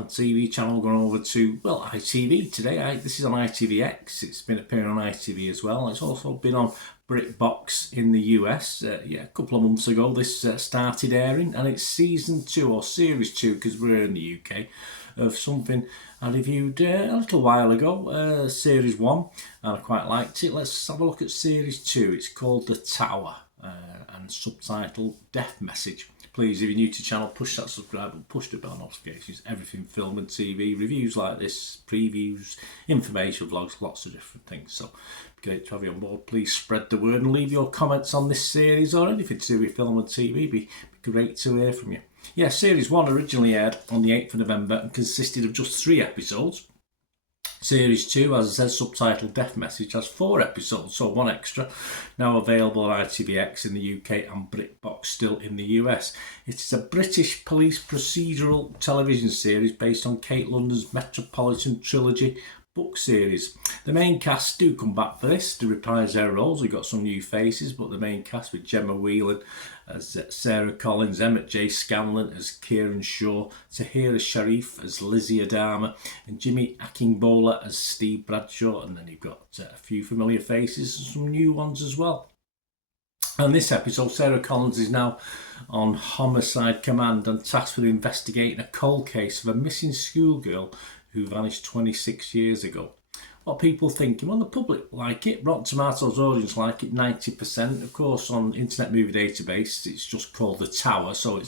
and TV channel going over to, well, ITV today. This is on ITVX. It's been appearing on ITV as well. It's also been on BRIT box in the US. A couple of months ago this started airing, and it's season 2 or series 2 because we're in the UK of something I reviewed a little while ago, series 1, and I quite liked it. Let's have a look at series 2. It's called The Tower and subtitled Death Message. Please, if you're new to the channel, push that subscribe and push the bell notifications. Everything film and TV, reviews like this, previews, information vlogs, lots of different things. So great to have you on board. Please spread the word and leave your comments on this series or anything to do with film and TV. Be great to hear from you. Yeah, series 1 originally aired on the 8th of November and consisted of just 3 episodes. Series 2, as I said, subtitled Death Message, has 4 episodes, so 1 extra, now available on ITVX in the UK and BritBox still in the US. It is a British police procedural television series based on Kate London's Metropolitan Trilogy book series. The main cast do come back for this to reprise their roles. We've got some new faces, but the main cast with Gemma Whelan as Sarah Collins, Emmett J. Scanlon as Kieran Shaw, Tahira Sharif as Lizzie Adama, and Jimmy Akingbola as Steve Bradshaw. And then you've got a few familiar faces and some new ones as well. And this episode, Sarah Collins is now on homicide command and tasked with investigating a cold case of a missing schoolgirl who vanished 26 years ago. What people thinking? Well, the public like it. Rotten Tomatoes audience like it, 90%. Of course, on Internet Movie Database, it's just called The Tower, so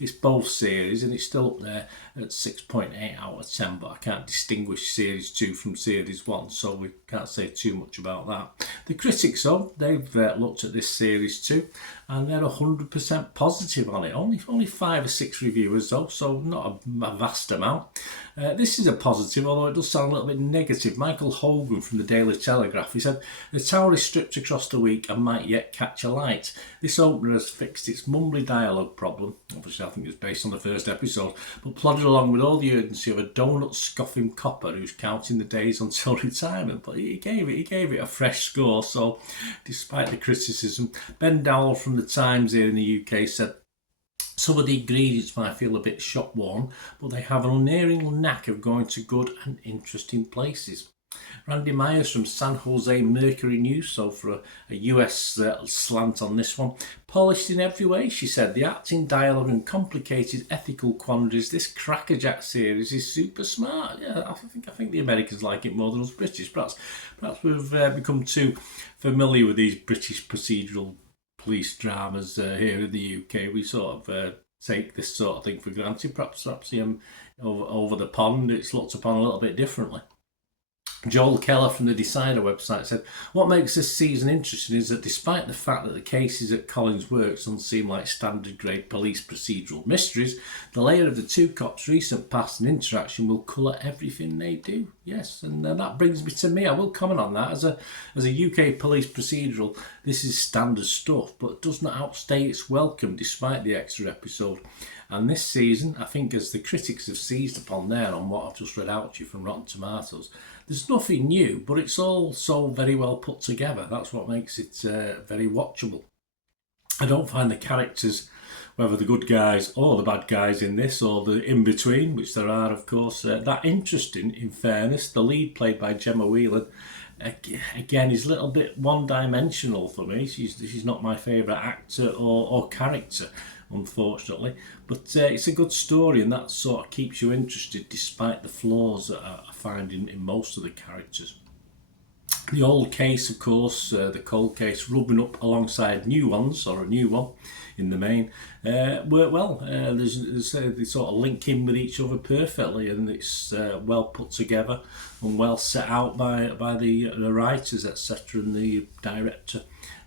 it's both series, and it's still up there at 6.8 out of 10. But I can't distinguish series 2 from series 1, so we can't say too much about that. The critics, though, they've looked at this series 2, and they're 100% positive on it. Only 5 or 6 reviewers, though, so not a vast amount. This is a positive, although it does sound a little bit negative. Michael Hogan from the Daily Telegraph, he said, "The tower is stripped across the week and might yet catch a light. This opener has fixed its mumbly dialogue problem," obviously I think it's based on the first episode, "but plodded along with all the urgency of a donut-scoffing copper who's counting the days until retirement." But he gave it a fresh score, so despite the criticism. Ben Dowell from the Times here in the UK said, "Some of the ingredients might feel a bit shop-worn, but they have an unerring knack of going to good and interesting places." Randy Myers from San Jose Mercury News, so for a US slant on this one. "Polished in every way," she said. "The acting, dialogue and complicated ethical quandaries. This crackerjack series is super smart." Yeah, I think the Americans like it more than us British. Perhaps we've become too familiar with these British procedural police dramas here in the UK. We sort of take this sort of thing for granted. Perhaps over the pond it's looked upon a little bit differently. Joel Keller from the Decider website said, "What makes this season interesting is that despite the fact that the cases at Collins Works don't seem like standard grade police procedural mysteries, the layer of the two cops' recent past and interaction will colour everything they do." Yes, and that brings me to me. I will comment on that. As a UK police procedural, this is standard stuff, but does not outstay its welcome despite the extra episode. And this season, I think, as the critics have seized upon there on what I've just read out to you from Rotten Tomatoes, there's nothing new, but it's all so very well put together. That's what makes it very watchable. I don't find the characters, whether the good guys or the bad guys in this, or the in-between, which there are, of course, that interesting, in fairness. The lead, played by Gemma Whelan, again, is a little bit one-dimensional for me. She's not my favourite actor or character, unfortunately, but it's a good story, and that sort of keeps you interested despite the flaws that I find in most of the characters. The old case, of course, the cold case, rubbing up alongside new ones, or a new one in the main, work well. They sort of link in with each other perfectly, and it's well put together and well set out by the writers, etc., and the director.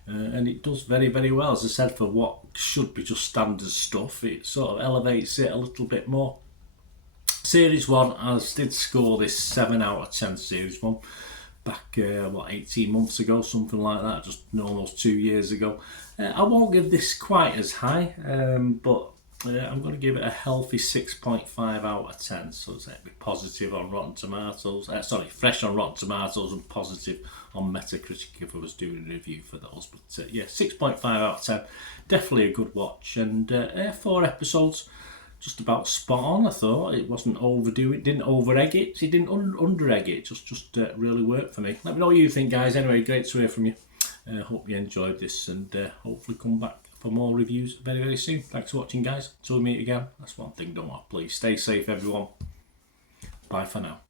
And it does very, very well. As I said, for what should be just standard stuff, it sort of elevates it a little bit more. Series 1, I did score this 7 out of 10, Series 1, back, 18 months ago, something like that, just almost 2 years ago. I won't give this quite as high, but I'm going to give it a healthy 6.5 out of 10, so it's a bit positive on Rotten Tomatoes, fresh on Rotten Tomatoes and positive on Metacritic if I was doing a review for those. But 6.5 out of 10, definitely a good watch, and 4 episodes, just about spot on. I thought it wasn't overdo it, didn't over egg it, it didn't under egg it. Just really worked for me. Let me know what you think, guys. Anyway, great to hear from you. Hope you enjoyed this, and hopefully come back for more reviews very, very soon. Thanks for watching, guys. Till we meet again. That's one thing, don't want. Please stay safe, everyone. Bye for now.